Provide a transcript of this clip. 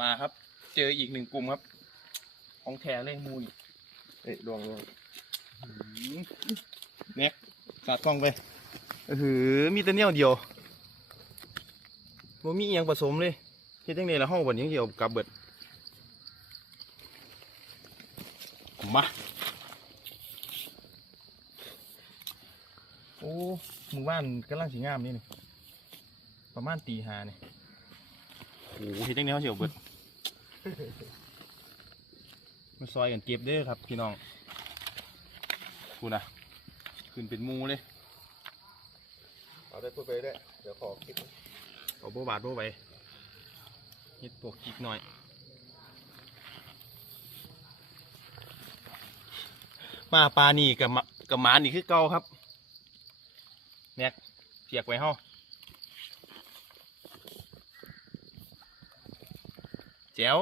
มาครับเจออีกหนึ่งกลุ่มครับของแท้เล่งมูนี่ดวงเน็กสาดกล้องไปมีแต่เนี้ยเดียวว่ามีอย่างผสมเลยเฮ็ดจังได๋ล่ะห้องวันยังเดียวกับเบิดมาโอ้หมู่บ้านกำลังสีงามนี่นี่ประมาณตีห้านี่โอ้เฮ็ดจังได๋เฮาสิเอาเบิดมาซอยกันเก็บเด้อครับพี่น้องกูนะขึ้นเป็นมูเลยเอาได้พูดไปได้เดี๋ยวขอคลิปเอาโบบาดโบไปเฮ็ดปวกจิกหน่อยมาปลานี่กับหมานี่คือเก่าครับแม็กเสียกไว้ห้อแจ๋ว